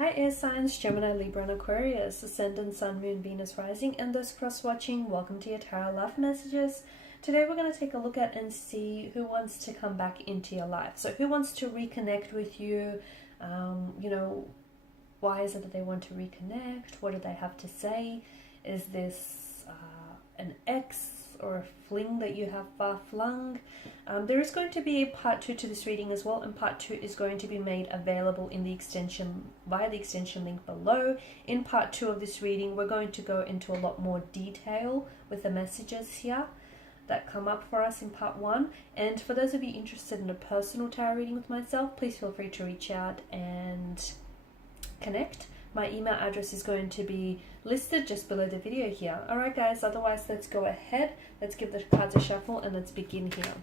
Hi air signs, Gemini, Libra and Aquarius, Ascendant, Sun, Moon, Venus, Rising, and those cross-watching, welcome to your Tarot Love Messages. Today we're going to take a look at and see who wants to come back into your life. So who wants to reconnect with you, why is it that they want to reconnect, what do they have to say, is this an ex or a fling that you have far flung. There is going to be a part 2 to this reading as well, and part 2 is going to be made available in the extension via the extension link below. In part 2 of this reading, we're going to go into a lot more detail with the messages here that come up for us in part 1. And for those of you interested in a personal tarot reading with myself, please feel free to reach out and connect. My email address is going to be listed just below the video here. Alright guys, otherwise let's go ahead, let's give the cards a shuffle and let's begin here.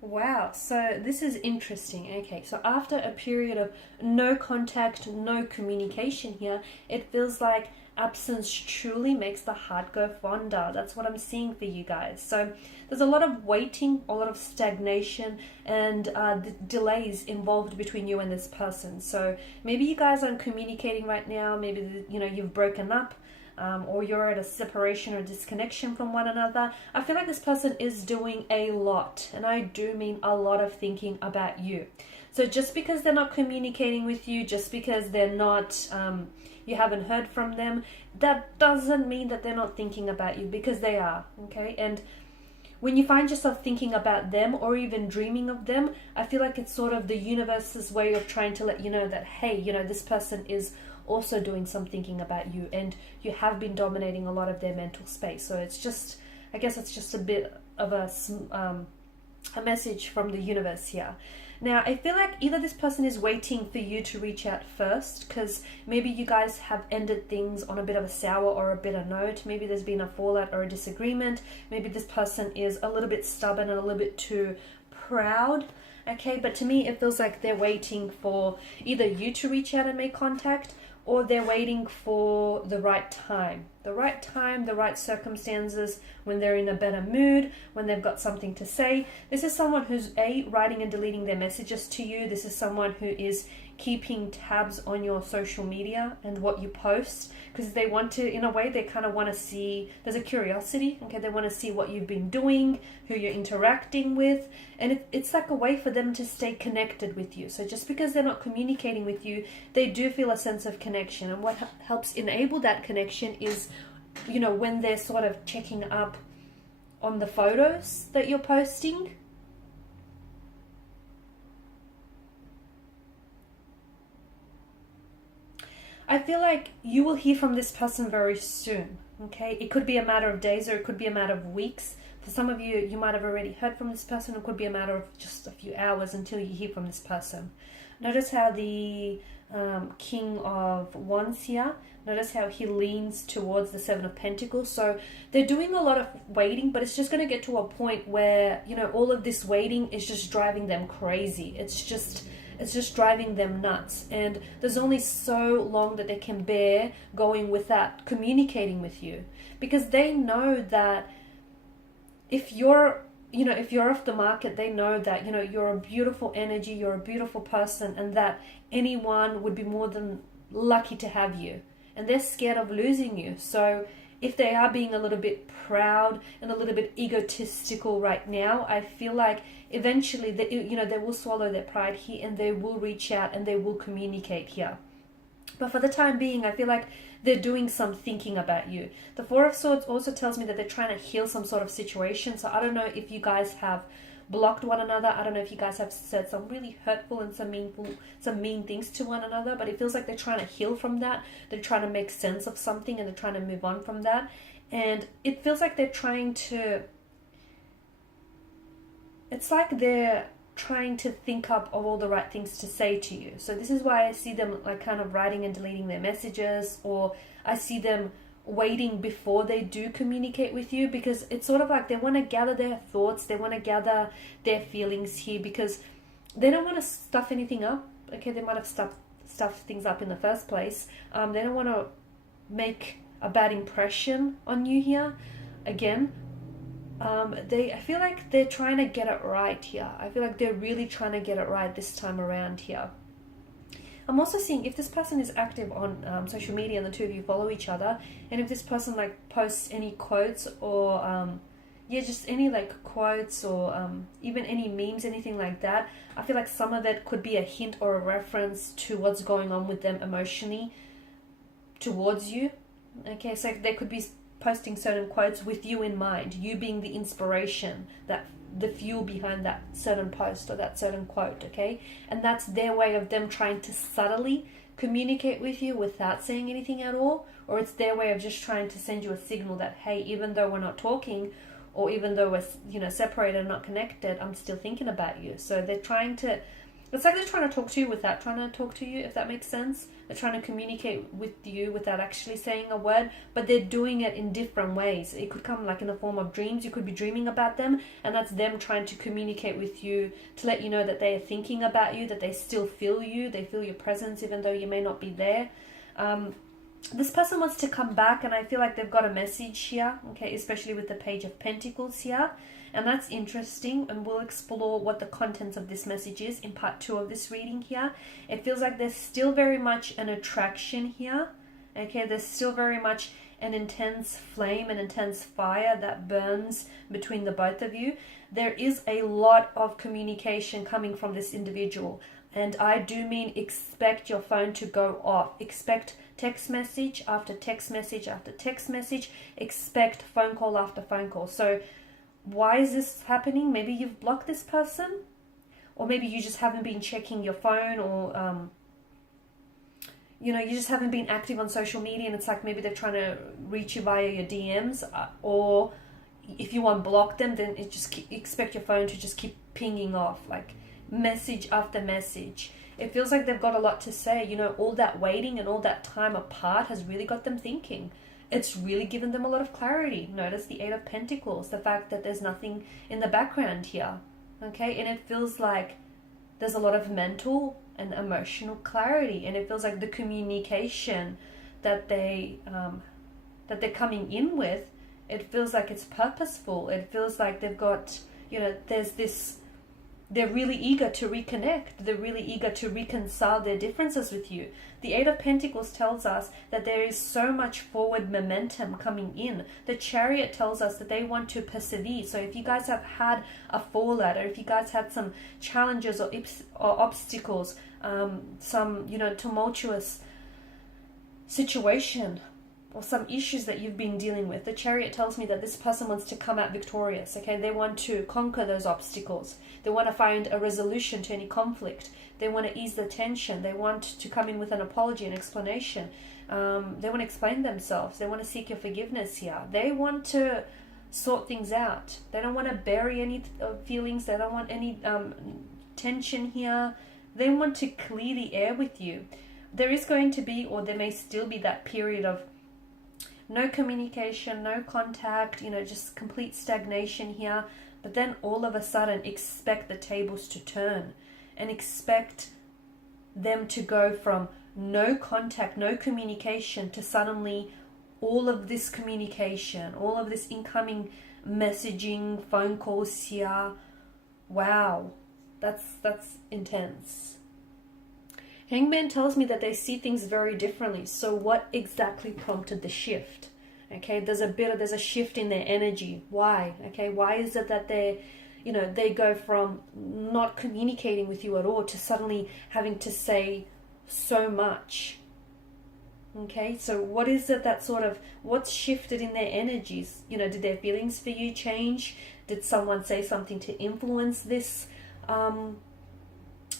Wow, so this is interesting. Okay, so after a period of no contact, no communication here, it feels like absence truly makes the heart go fonder. That's what I'm seeing for you guys. So there's a lot of waiting, a lot of stagnation, and delays involved between you and this person. So maybe you guys aren't communicating right now. Maybe you've broken up. Or you're at a separation or disconnection from one another. I feel like this person is doing a lot, and I do mean a lot of thinking about you. So just because they're not communicating with you, just because they're not, you haven't heard from them, that doesn't mean that they're not thinking about you, because they are, okay? And when you find yourself thinking about them or even dreaming of them, I feel like it's sort of the universe's way of trying to let you know that, hey, this person is also doing some thinking about you, and you have been dominating a lot of their mental space. So it's just, I guess it's just a bit of a message from the universe here. Now, I feel like either this person is waiting for you to reach out first, because maybe you guys have ended things on a bit of a sour or a bitter note. Maybe there's been a fallout or a disagreement. Maybe this person is a little bit stubborn and a little bit too proud. Okay, but to me, it feels like they're waiting for either you to reach out and make contact, or they're waiting for the right time, the right circumstances, when they're in a better mood, when they've got something to say. This is someone who's writing and deleting their messages to you. This is someone who is keeping tabs on your social media and what you post, because they want to, in a way, they kind of want to see, there's a curiosity, okay? They want to see what you've been doing, who you're interacting with, and it's like a way for them to stay connected with you. So just because they're not communicating with you, they do feel a sense of connection, and what helps enable that connection is, when they're sort of checking up on the photos that you're posting. I feel like you will hear from this person very soon, okay? It could be a matter of days, or it could be a matter of weeks. For some of you, you might have already heard from this person. It could be a matter of just a few hours until you hear from this person. Notice how the King of Wands here, notice how he leans towards the Seven of Pentacles. So they're doing a lot of waiting, but it's just going to get to a point where, all of this waiting is just driving them crazy. It's just driving them nuts, and there's only so long that they can bear going without communicating with you, because they know that if you're off the market, they know that you're a beautiful energy, you're a beautiful person, and that anyone would be more than lucky to have you, and they're scared of losing you. So if they are being a little bit proud and a little bit egotistical right now, I feel like eventually they will swallow their pride here, and they will reach out and they will communicate here. But for the time being, I feel like they're doing some thinking about you. The Four of Swords also tells me that they're trying to heal some sort of situation. So I don't know if you guys have blocked one another. I don't know if you guys have said some really hurtful and some mean things to one another, but it feels like they're trying to heal from that. They're trying to make sense of something, and they're trying to move on from that. And it feels like they're trying to, it's like they're trying to think up of all the right things to say to you. So this is why I see them like kind of writing and deleting their messages, or I see them waiting before they do communicate with you, because it's sort of like they want to gather their thoughts, they want to gather their feelings here, because they don't want to stuff anything up. Okay, they might have stuffed things up in the first place. They don't want to make a bad impression on you here. Again, I feel like they're trying to get it right here. I feel like they're really trying to get it right this time around here. I'm also seeing if this person is active on social media and the two of you follow each other, and if this person like posts any quotes or just any like quotes or even any memes, anything like that, I feel like some of it could be a hint or a reference to what's going on with them emotionally towards you. Okay, so they could be posting certain quotes with you in mind, you being the inspiration, that the fuel behind that certain post or that certain quote. Okay, and that's their way of them trying to subtly communicate with you without saying anything at all, or it's their way of just trying to send you a signal that, hey, even though we're not talking, or even though we're separated and not connected, I'm still thinking about you. So they're trying to, it's like they're trying to talk to you without trying to talk to you, if that makes sense. They're trying to communicate with you without actually saying a word, but they're doing it in different ways. It could come like in the form of dreams. You could be dreaming about them, and that's them trying to communicate with you to let you know that they are thinking about you, that they still feel you, they feel your presence even though you may not be there. This person wants to come back, and I feel like they've got a message here, okay, especially with the Page of Pentacles here. And that's interesting, and we'll explore what the contents of this message is in part 2 of this reading here. It feels like there's still very much an attraction here. Okay, there's still very much an intense flame, an intense fire that burns between the both of you. There is a lot of communication coming from this individual. And I do mean expect your phone to go off. Expect text message after text message after text message. Expect phone call after phone call. So why is this happening? Maybe you've blocked this person, or maybe you just haven't been checking your phone, or you just haven't been active on social media, and it's like maybe they're trying to reach you via your DMs, or if you unblock them, then expect your phone to just keep pinging off like message after message. It feels like they've got a lot to say. All that waiting and all that time apart has really got them thinking. It's really given them a lot of clarity. Notice the 8 of Pentacles, the fact that there's nothing in the background here. Okay, and it feels like there's a lot of mental and emotional clarity, and it feels like the communication that they're coming in with, it feels like it's purposeful. It feels like they've got, there's this, they're really eager to reconnect. They're really eager to reconcile their differences with you. The 8 of Pentacles tells us that there is so much forward momentum coming in. The Chariot tells us that they want to persevere. So if you guys have had a fallout, or if you guys had some challenges or obstacles, some, tumultuous situation, or some issues that you've been dealing with, the Chariot tells me that this person wants to come out victorious. Okay, they want to conquer those obstacles. They want to find a resolution to any conflict. They want to ease the tension. They want to come in with an apology, an explanation. They want to explain themselves. They want to seek your forgiveness here. They want to sort things out. They don't want to bury any feelings. They don't want any tension here. They want to clear the air with you. There is going to be, or there may still be, that period of no communication, no contact, just complete stagnation here. But then all of a sudden, expect the tables to turn, and expect them to go from no contact, no communication, to suddenly all of this communication, all of this incoming messaging, phone calls here. Wow, that's intense. Hangman tells me that they see things very differently. So what exactly prompted the shift? Okay, there's a shift in their energy. Why? Okay, why is it that they go from not communicating with you at all to suddenly having to say so much? Okay, so what is it that what's shifted in their energies? Did their feelings for you change? Did someone say something to influence this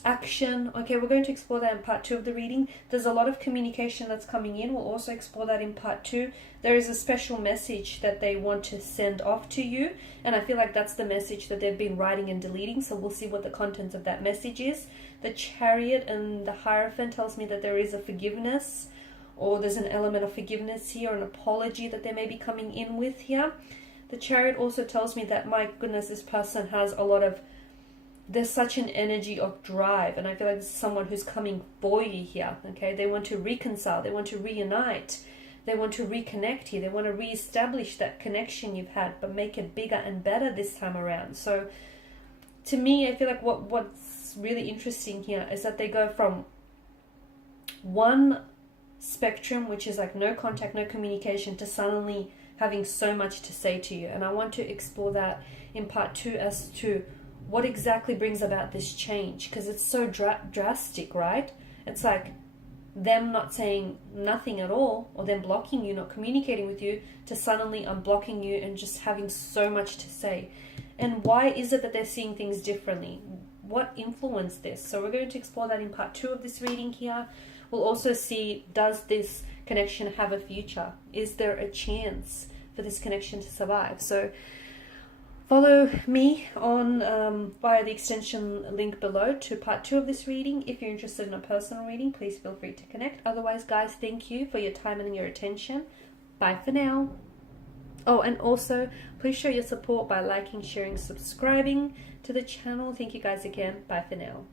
action? Okay, we're going to explore that in part 2 of the reading. There's a lot of communication that's coming in. We'll also explore that in part 2. There is a special message that they want to send off to you, and I feel like that's the message that they've been writing and deleting, so we'll see what the contents of that message is. The Chariot and the Hierophant tells me that there is a forgiveness, or there's an element of forgiveness here, an apology that they may be coming in with here. The Chariot also tells me that, my goodness, this person has a lot of, there's such an energy of drive, and I feel like this is someone who's coming for you here, okay? They want to reconcile, they want to reunite, they want to reconnect here, they want to reestablish that connection you've had, but make it bigger and better this time around. So to me, I feel like what's really interesting here is that they go from one spectrum, which is like no contact, no communication, to suddenly having so much to say to you. And I want to explore that in part 2 as to what exactly brings about this change, because it's so drastic, right? It's like them not saying nothing at all, or them blocking you, not communicating with you, to suddenly unblocking you and just having so much to say. And why is it that they're seeing things differently? What influenced this? So we're going to explore that in part 2 of this reading here. We'll also see, does this connection have a future? Is there a chance for this connection to survive? So follow me on via the extension link below to part 2 of this reading. If you're interested in a personal reading, please feel free to connect. Otherwise, guys, thank you for your time and your attention. Bye for now. Oh, and also, please show your support by liking, sharing, subscribing to the channel. Thank you guys again. Bye for now.